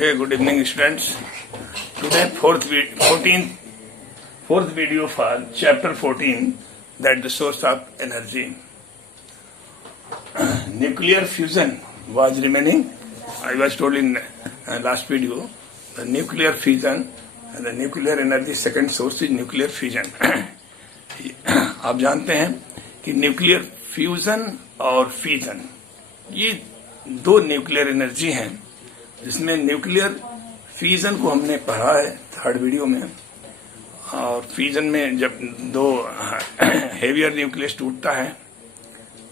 Okay, good evening, students. Today, fourth video for chapter 14, that the source of energy. Nuclear fusion was remaining. I was told in last video, the nuclear fusion and the nuclear energy second source is nuclear fusion. आप जानते हैं कि nuclear fusion और fission ये दो nuclear energy हैं, जिसमें nuclear fusion को हमने पढ़ा है थर्ड वीडियो में। और फ्यूजन में जब दो हेवियर न्यूक्लियस टूटता है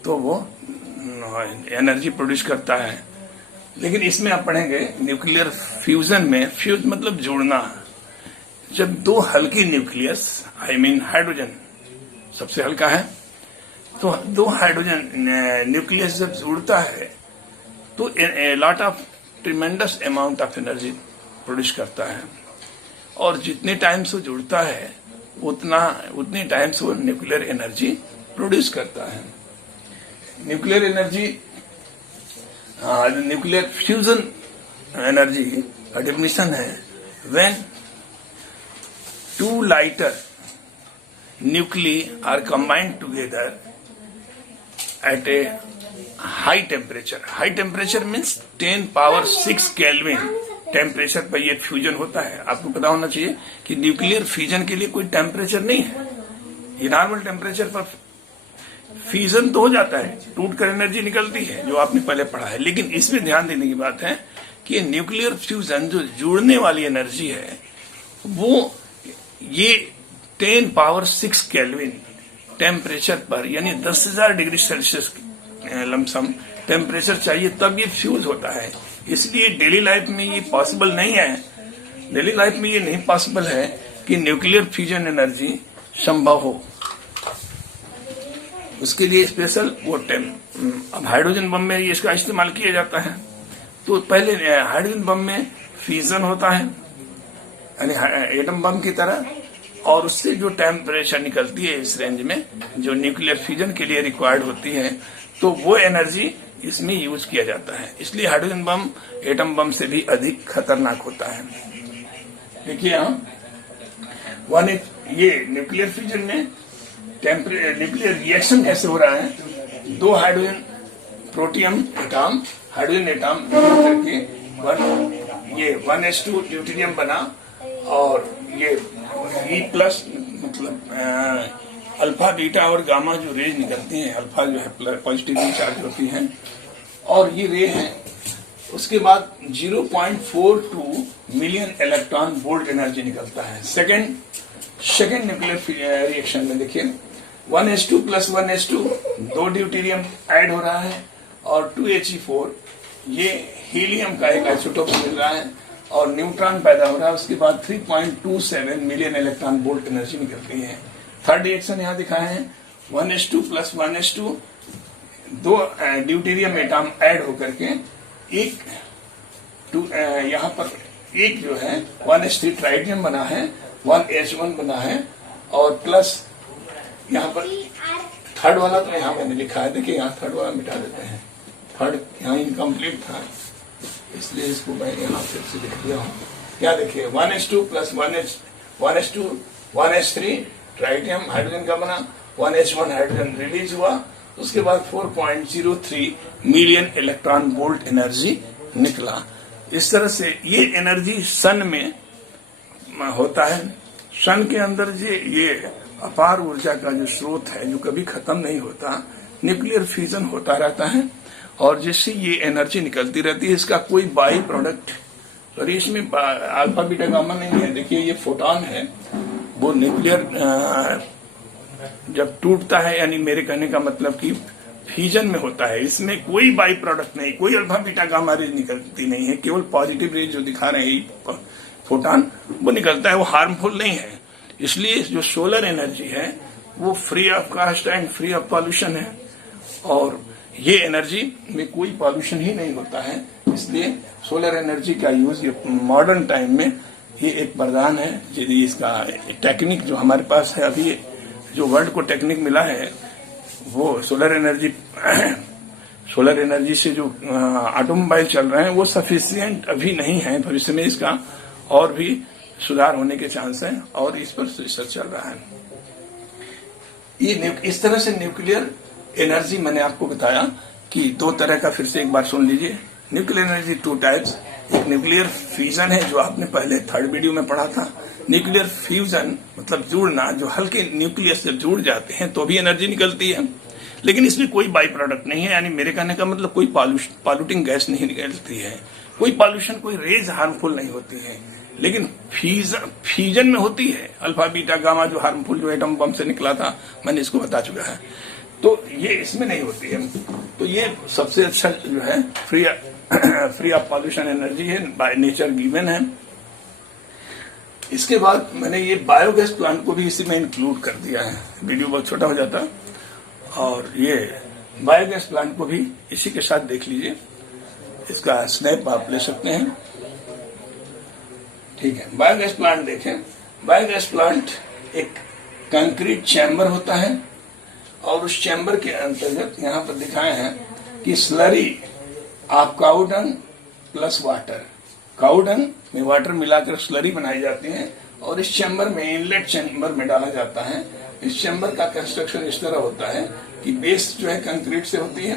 तो वो एनर्जी प्रोड्यूस करता है। लेकिन इसमें आप पढ़ेंगे न्यूक्लियर फ्यूजन में, फ्यूज मतलब जोड़ना। जब दो हल्की न्यूक्लियस हाइड्रोजन सबसे हल्का है, तो दो हाइड्रोजन न्यूक्लियस जब जुड़ता है तो lot of tremendous amount of energy produce करता है। और जितने टाइम से जुड़ता है उतने टाइम से वो न्यूक्लियर एनर्जी प्रोड्यूस करता है। Nuclear energy, nuclear fusion energy का डेफिनेशन है when two lighter nuclei are combined together at a high temperature. High temperature means 10 power 6 Kelvin temperature पर ये फ्यूजन होता है। आपको पता होना चाहिए कि न्यूक्लियर फ्यूजन के लिए कोई टेम्परेचर नहीं है। ये नॉर्मल टेम्परेचर पर फ्यूजन तो हो जाता है, टूट कर एनर्जी निकलती है, जो आपने पहले पढ़ा है। लेकिन इसमें ध्यान देने की बात है कि न्यूक्लियर फ्यूजन जो जुड़ने वाली एनर्जी है वो ये 10 पावर 6 केल्विन टेम्परेचर पर, यानी 10,000 डिग्री सेल्सियस लमसम टेम्परेचर चाहिए तब ये फ्यूज होता है। इसलिए डेली लाइफ में ये पॉसिबल नहीं है। डेली लाइफ में ये नहीं पॉसिबल है कि न्यूक्लियर फ्यूजन एनर्जी संभव हो। उसके लिए स्पेशल वो अब हाइड्रोजन बम में इसका इस्तेमाल किया जाता है। तो पहले हाइड्रोजन बम में फ्यूजन होता है, यानी एटम बम की तरह, और उससे जो टेम्परेचर निकलती है इस रेंज में जो न्यूक्लियर फ्यूजन के लिए रिक्वायर्ड होती है, तो वो एनर्जी इसमें यूज किया जाता है। इसलिए हाइड्रोजन बम एटम बम से भी अधिक खतरनाक होता है। देखिए यहाँ ये न्यूक्लियर फ्यूजन में न्यूक्लियर रिएक्शन कैसे हो रहा है। दो hydrogen protium atom, hydrogen atom करके ये 1s2 ड्यूटेरियम बना, और ये E+ मतलब अल्फा बीटा और गामा जो रेज निकलती हैं, अल्फा जो है पॉजिटिवली चार्ज होती हैं और ये रे है। उसके बाद 0.42 मिलियन इलेक्ट्रॉन वोल्ट एनर्जी निकलता है। सेकेंड न्यूक्लियर रिएक्शन में देखिए 1s2 + 1s2 दो ड्यूटेरियम ऐड हो रहा है और 2He4 ये हीलियम का एक आइसोटोप मिल रहा है और न्यूट्रॉन पैदा हो रहा है। उसके बाद 3.27 मिलियन इलेक्ट्रॉन वोल्ट एनर्जी निकलती है। थर्ड रिएक्शन यहाँ दिखाए हैं 1s2 + 1s2 दो ड्यूटेरियम एटम ऐड होकर के यहाँ पर एक जो है 1s3 ट्राइटियम बना है, 1s1 बना है, और प्लस यहाँ पर थर्ड वाला तो यहाँ मैंने लिखा है, देखिए यहाँ थर्ड वाला मिटा देते हैं, थर्ड यहाँ इनकम्प्लीट था इसलिए इसको मैं यहाँ फिर से लिख दिया हूँ। क्या देखिए 1s2 + 1s3 ट्राइटियम हाइड्रोजन का बना, 1s1 हाइड्रोजन रिलीज हुआ, उसके बाद 4.03 मिलियन इलेक्ट्रॉन वोल्ट एनर्जी निकला। इस तरह से ये एनर्जी सन में होता है। सन के अंदर ये अपार ऊर्जा का जो स्रोत है जो कभी खत्म नहीं होता, न्यूक्लियर फ्यूजन होता रहता है और जिससे ये एनर्जी निकलती रहती है। इसका कोई बाई प्रोडक्ट, सॉरी इसमें अल्फा बीटा गामा नहीं है। देखिए ये फोटॉन है, वो न्यूक्लियर जब टूटता है, यानी मेरे कहने का मतलब कि फ्यूजन में होता है, इसमें कोई बाई प्रोडक्ट नहीं, कोई अल्फा बीटा गामा रेज निकलती नहीं है। केवल पॉजिटिव रेज जो दिखा रहे हैं फोटॉन वो निकलता है, वो हार्मफुल नहीं है। इसलिए जो सोलर एनर्जी है वो free of cost and free of pollution है, और ये एनर्जी में कोई पॉल्यूशन ही नहीं होता है। इसलिए सोलर एनर्जी का यूज मॉडर्न टाइम में ये एक वरदान है। यदि इसका टेक्निक जो हमारे पास है, अभी जो वर्ल्ड को टेक्निक मिला है वो सोलर एनर्जी सोलर एनर्जी से जो ऑटोमोबाइल चल रहे हैं वो सफिशिएंट अभी नहीं है। भविष्य में इसका और भी सुधार होने के चांस है और इस पर रिसर्च चल रहा है। ये इस तरह से न्यूक्लियर एनर्जी मैंने आपको बताया कि दो तरह का, फिर से एक बार सुन लीजिए। Nuclear energy 2 types. एक न्यूक्लियर फ्यूजन है जो आपने पहले 3rd वीडियो में पढ़ा था। न्यूक्लियर फ्यूजन मतलब जुड़ना, जो हल्के न्यूक्लियस जब जुड़ जाते हैं तो भी एनर्जी निकलती है, लेकिन इसमें कोई बाई प्रोडक्ट नहीं है। यानी मेरे कहने का मतलब कोई पॉल्यूटिंग गैस नहीं निकलती है, कोई पॉल्यूशन, कोई रेज हार्मफुल नहीं होती है। लेकिन फ्यूजन में होती है अल्फा बीटा गामा, जो हार्मफुल जो एटम बम से निकला था, मैंने इसको बता चुका है। तो ये इसमें नहीं होती है। तो ये सबसे अच्छा जो है फ्री ऑफ पॉल्यूशन एनर्जी है, बाय नेचर गिवन है। इसके बाद मैंने ये बायोगैस प्लांट को भी इसी में इंक्लूड कर दिया है, वीडियो बहुत छोटा हो जाता। और ये बायोगैस प्लांट को भी इसी के साथ देख लीजिए, इसका स्नैप आप ले सकते हैं। ठीक है, बायोगैस प्लांट देखें। बायोगैस प्लांट एक कंक्रीट चैम्बर होता है और उस चैम्बर के अंतर्गत यहाँ पर दिखाए हैं कि slurry of cow dung plus water, cow dung में वाटर मिलाकर स्लरी बनाई जाती है और इस चैम्बर में, इनलेट चैम्बर में डाला जाता है। इस चैम्बर का कंस्ट्रक्शन इस तरह होता है कि बेस जो है कंक्रीट से होती है,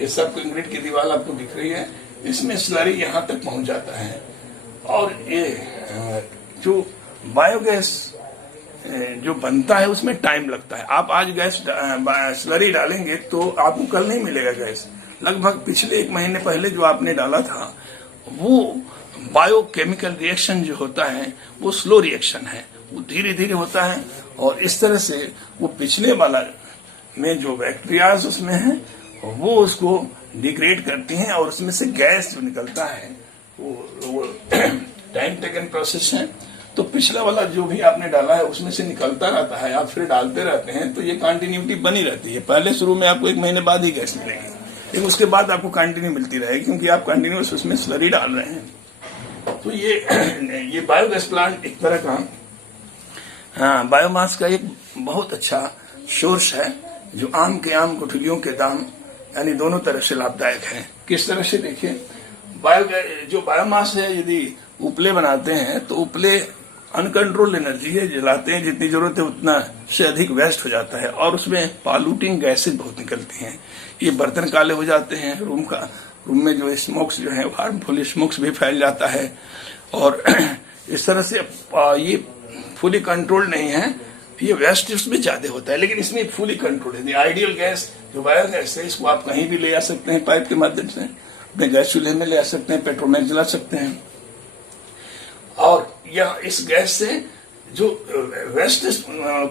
ये सब कंक्रीट की दीवार आपको दिख रही है, इसमें स्लरी यहाँ तक पहुंच जाता है और ये जो बायोगैस जो बनता है उसमें टाइम लगता है। आप आज गैस स्लरी डालेंगे तो आपको कल नहीं मिलेगा गैस। लगभग पिछले 1 महीने पहले जो आपने डाला था वो बायोकेमिकल रिएक्शन जो होता है वो स्लो रिएक्शन है, वो धीरे धीरे होता है और इस तरह से वो पिछले वाला में जो बैक्टीरियाज उसमें है वो उसको डिग्रेड करती हैं और उसमें से गैस जो निकलता है वो टाइम टेकन प्रोसेस है। तो पिछला वाला जो भी आपने डाला है उसमें से निकलता रहता है, आप फिर डालते रहते हैं तो ये कंटिन्यूटी बनी रहती है। पहले शुरू में आपको 1 महीने बाद ही गैस मिलेगी, लेकिन उसके बाद आपको कंटिन्यू मिलती रहेगी क्योंकि आप कंटिन्यूस उसमें स्लरी डाल रहे हैं। तो ये बायोगैस प्लांट एक तरह का बायोमास का एक बहुत अच्छा सोर्स है जो आम गुठलियों के दाम यानी दोनों तरह से लाभदायक है। किस तरह से देखिए, जो बायोमास है, यदि उपले बनाते हैं तो उपले अनकंट्रोल एनर्जी है, जलाते हैं जितनी जरूरत है उतना से अधिक वेस्ट हो जाता है और उसमें पॉल्यूटिंग गैसेज बहुत निकलती हैं। ये बर्तन काले हो जाते हैं, रूम में जो स्मोक्स जो है हार्मफुल स्मोक्स भी फैल जाता है और इस तरह से ये फुली कंट्रोल नहीं है, ये वेस्ट उसमें ज्यादा होता है, लेकिन इसमें फुली कंट्रोल है। आइडियल गैस जो बायोगैस है इसको आप कहीं भी ले आ सकते हैं, पाइप के माध्यम से अपने गैस चूल्हे में ले आ सकते हैं, पेट्रोल में जला सकते हैं। और यह इस गैस से जो वेस्ट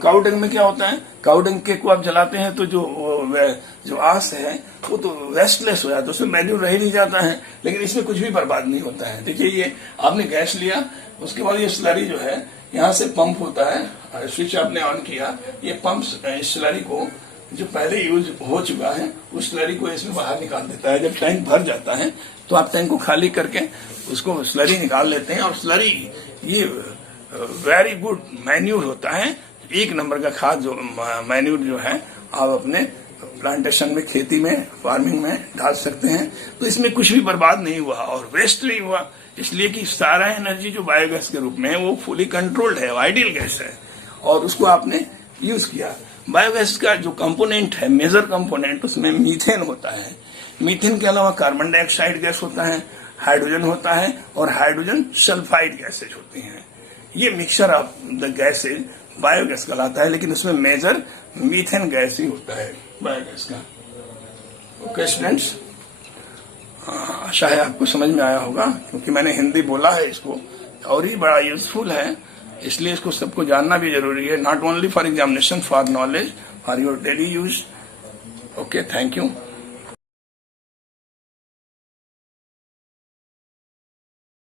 काउडंग में क्या होता है, काउडंग के को आप जलाते हैं तो जो आस है वो तो वेस्टलेस हो जाता है, उसमें मैन्यूर रह नहीं जाता है, लेकिन इसमें कुछ भी बर्बाद नहीं होता है। देखिए ये आपने गैस लिया, उसके बाद ये स्लरी जो है यहाँ से पंप होता है, स्विच आपने ऑन किया, ये पंप इस स्लरी को जो पहले यूज हो चुका है उस स्लरी को इसमें बाहर निकाल देता है। जब टैंक भर जाता है तो आप टैंक को खाली करके उसको स्लरी निकाल लेते हैं और स्लरी ये वेरी गुड मैन्यूर होता है, 1 नंबर का खाद जो मैन्यूर जो है आप अपने प्लांटेशन में, खेती में, फार्मिंग में डाल सकते हैं। तो इसमें कुछ भी बर्बाद नहीं हुआ और वेस्ट नहीं हुआ, इसलिए कि सारा एनर्जी जो बायोगैस के रूप में है वो फुली कंट्रोल्ड है, आइडियल गैस है और उसको आपने यूज किया। बायोगैस का जो कंपोनेंट है, मेजर कंपोनेंट, उसमें मीथेन होता है। मीथेन के अलावा कार्बन डाइऑक्साइड गैस होता है, हाइड्रोजन होता है और हाइड्रोजन सल्फाइड गैसेज होती हैं। ये mixture of the gases biogas कहलाता है, लेकिन उसमें मेजर मीथेन गैस ही होता है बायोगैस का। ओके स्टूडेंट्स, आशा है आपको समझ में आया होगा, क्योंकि मैंने हिंदी बोला है इसको और ही बड़ा यूजफुल है, इसलिए इसको सबको जानना भी जरूरी है, not only for examination, for knowledge, for your daily use. Okay, thank you.